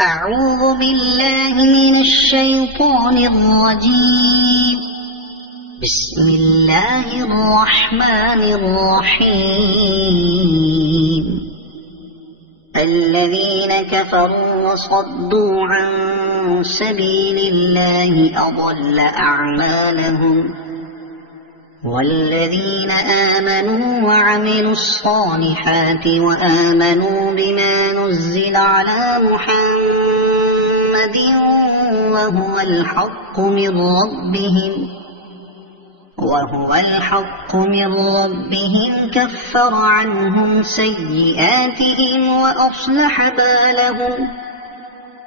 أعوذ بالله من الشيطان الرجيم. بسم الله الرحمن الرحيم. الذين كفروا وصدوا عن سبيل الله أضل أعمالهم، والذين آمنوا وعملوا الصالحات وآمنوا بما نزل على محمد وهو الحق من ربهم كفر عنهم سيئاتهم وأصلح بالهم.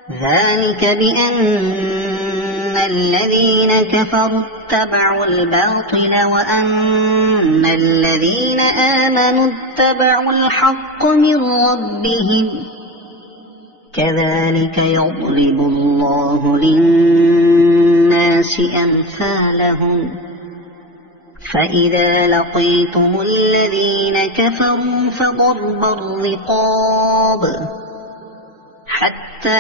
ذلك بأن الذين كفروا اتبعوا الباطل وأن الذين آمنوا اتبعوا الحق من ربهم. كذلك يضرب الله للناس أمثالهم. فإذا لقيتم الذين كفروا فضرب الرقاب حتى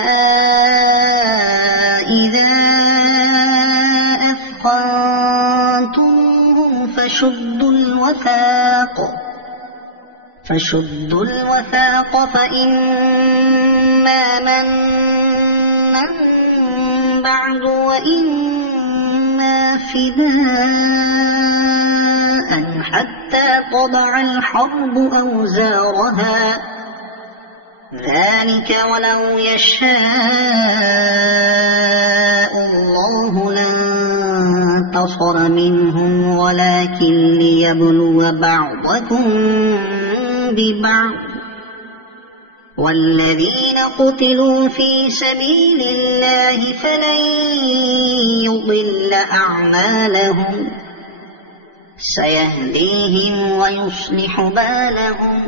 إذا أثخنتموهم فشدوا الوثاق فإما منا بعد وإما فداء حتى تضع الحرب أوزارها. ذلك ولو يشاء الله لانتصر منهم ولكن ليبلو بعضكم ببعض. والذين قتلوا في سبيل الله فلن يضل أعمالهم، سيهديهم ويصلح بالهم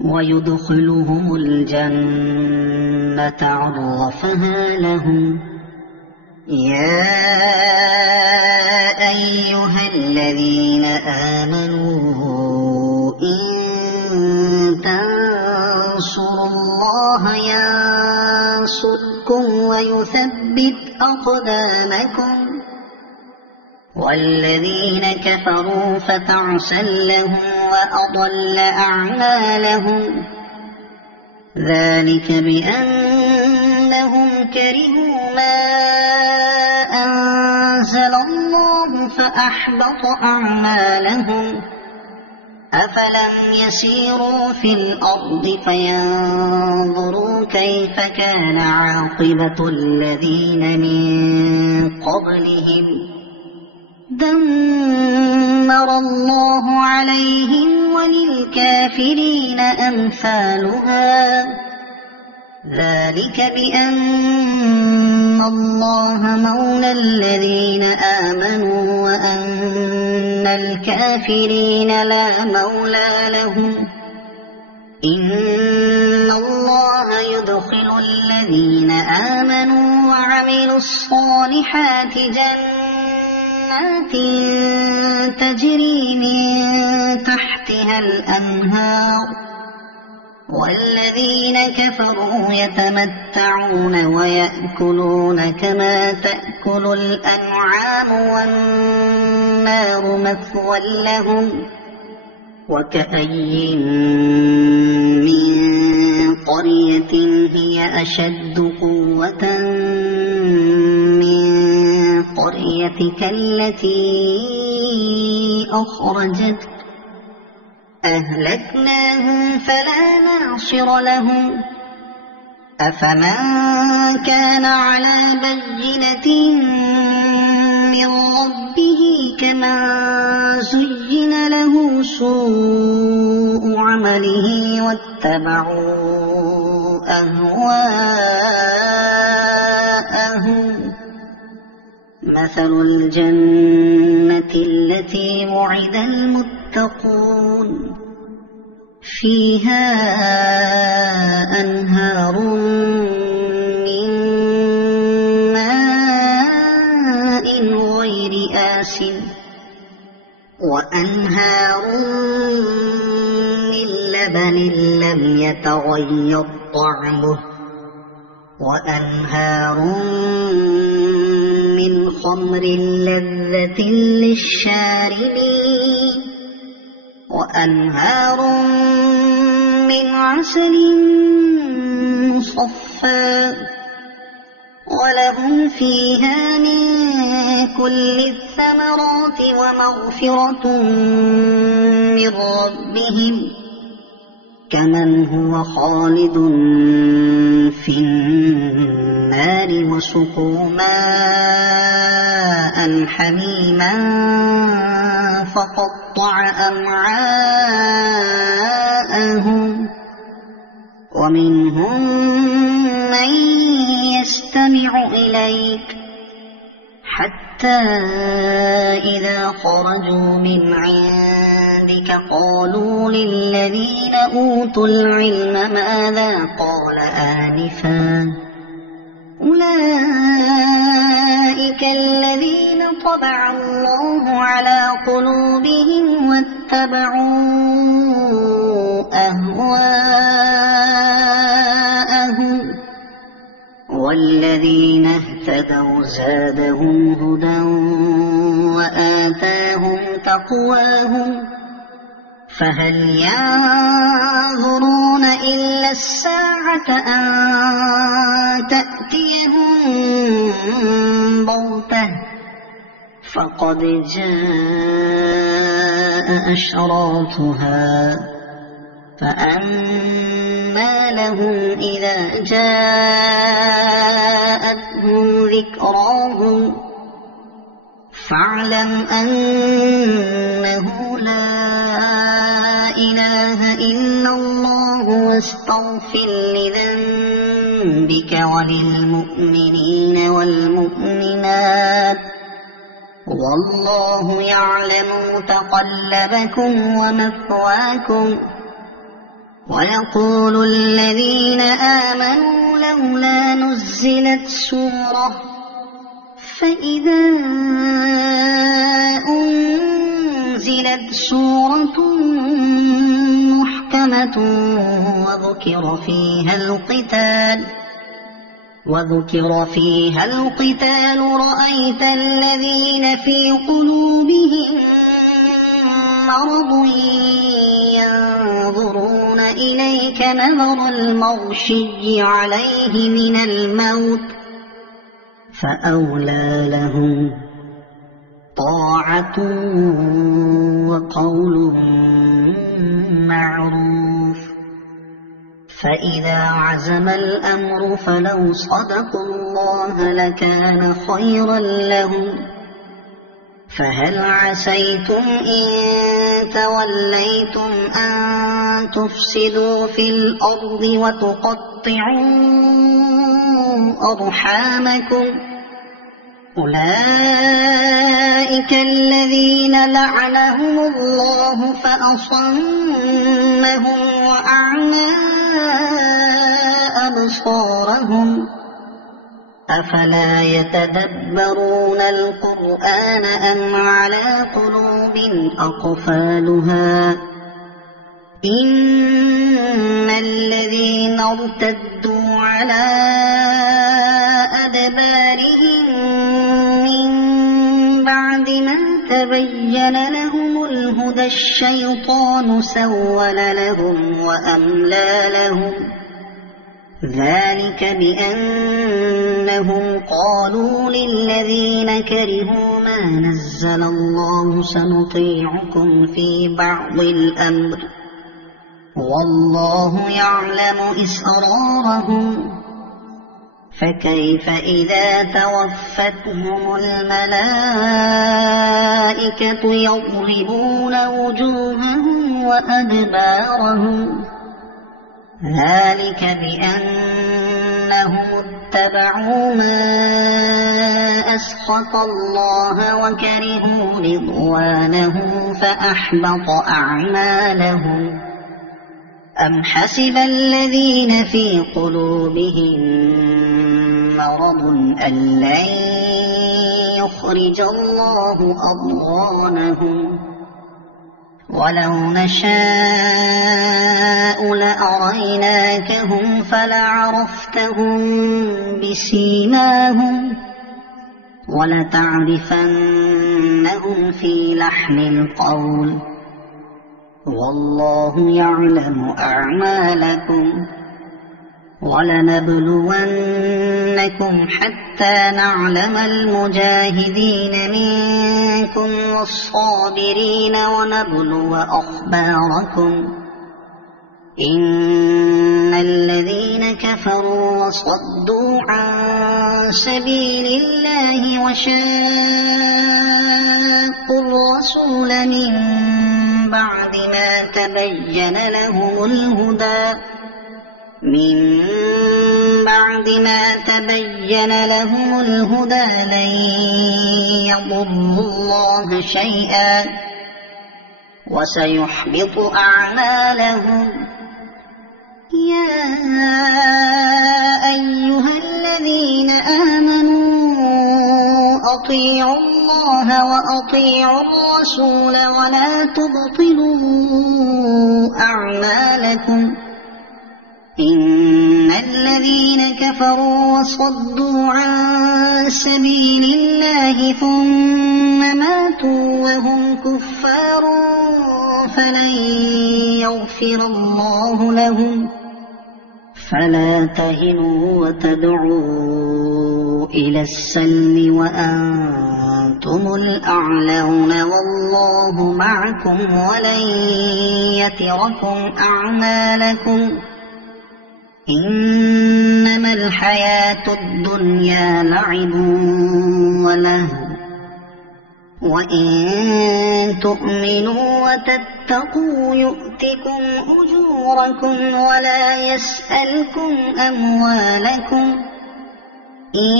ويدخلهم الجنة عرفها لهم. يا أيها الذين آمنوا إن تنصروا الله ينصركم ويثبت أقدامكم. والذين كفروا فتعسا لهم وأضل أعمالهم. ذلك بأنهم كرهوا ما أنزل الله فأحبط أعمالهم. أفلم يسيروا في الأرض فينظروا كيف كان عاقبة الذين من قبلهم. دمر الله عليهم وللكافرين أمثالها. ذلك بأن الله مولى الذين آمنوا وأن الكافرين لا مولى لهم. إن الله يدخل الذين آمنوا وعملوا الصالحات جنات تجري من تحتها الأنهار. والذين كفروا يتمتعون ويأكلون كما تأكل الأنعام والنار مثوى لهم. وكأي من قرية هي أشد قوة من قريتك التي أخرجتك أهلكناهم فلا ناصر لهم. أفمن كان على بينة من ربه كمن زين له سوء عمله واتبعوا أهواءهم. مثل الجنة التي وعد المتقون فيها أنهار من ماء غير آسن وأنهار من لبن لم يتغير طعمه وأنهار من خمر لذة للشاربين وأنهار من عسل مصفى ولهم فيها من كل الثمرات ومغفرة من ربهم كمن هو خالد في النار وسقوا ماء حميما فقطع أمعاءهم ومنهم من يستمع إليك حتى إذا خرجوا من عندك قالوا للذين أوتوا العلم ماذا قال آنفا أولئك الذين طبع الله على قلوبهم واتبعوا أهواءهم والذين اهتدوا زادهم هدى وآتاهم تقواهم فهل ينظرون إلا الساعة أن تأتيهم بغتة فقد جاء أشراطها فأما لهم إذا جاءتهم ذكراهم فاعلم أنه لا إله إلا الله واستغفر لذنبك وللمؤمنين والمؤمنات والله يعلم متقلبكم ومثواكم ويقول الذين آمنوا لولا نزلت سورة فإذا أنزلت سورة محكمة وذكر فيها القتال رأيت الذين في قلوبهم مرض ينظرون إليك نظر المغشي عليه من الموت فأولى لهم طاعة وقول معروف فإذا عزم الأمر فلو صدقوا الله لكان خيرا لهم فهل عسيتم إن توليتم أن تفسدوا في الأرض وتقطعوا أرحامكم أولئك الذين لعنهم الله فأصمهم وأعمى أبصارهم أفلا يتدبرون القرآن أم على قلوب أقفالها إن الذين ارتدوا على أدبارهم من بعد ما تبين لهم الهدى الشيطان سول لهم وأملى لهم ذلك بأنهم قالوا للذين كرهوا ما نزل الله سنطيعكم في بعض الأمر والله يعلم إسرارهم فكيف إذا توفتهم الملائكة يضربون وجوههم وأدبارهم ذلك بأنهم اتبعوا ما أسخط الله وكرهوا رضوانه فأحبط أعمالهم أم حسب الذين في قلوبهم مرض أن لن يخرج الله أضغانهم ولو نشاء لأريناكهم فلعرفتهم بسيماهم ولتعرفنهم في لحن القول والله يعلم أعمالكم ولنبلونكم حتى نعلم المجاهدين منكم والصابرين ونبلو أخباركم إن الذين كفروا وصدوا عن سبيل الله وشاقوا الرسول من بعد ما تبين لهم الهدى لن يضروا الله شيئا وسيحبط أعمالهم يا أيها الذين آمنوا أطيعوا الله وأطيعوا الرسول ولا تبطلوا أعمالكم إن الذين كفروا وصدوا عن سبيل الله ثم ماتوا وهم كفار فلن يغفر الله لهم فلا تهنوا وتدعوا إلى السلم وأنتم الأعلون والله معكم ولن يتركم أعمالكم إنما الحياة الدنيا لعب ولهو وإن تؤمنوا وتتقوا يؤتكم أجوركم ولا يسألكم أموالكم إن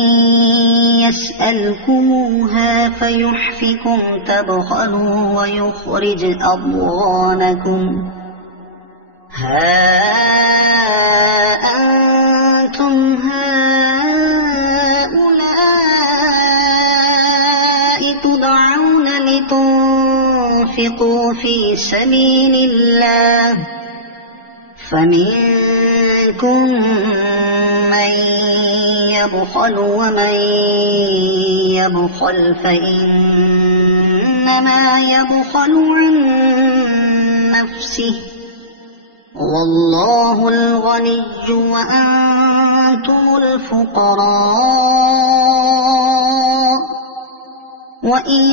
يسألكموها فيحفكم تبخلوا ويخرج أضغانكم ها أنتم هؤلاء تدعون لتنفقوا في سبيل الله فمنكم من يبخل ومن يبخل فإنما يبخل عن نفسه والله الغني وأنتم الفقراء وإن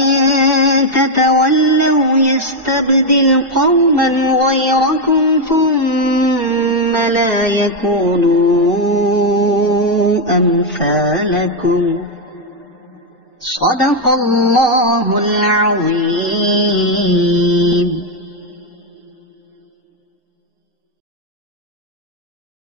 تتولوا يستبدل قوما غيركم ثم لا يكونوا أمثالكم صدق الله العظيم.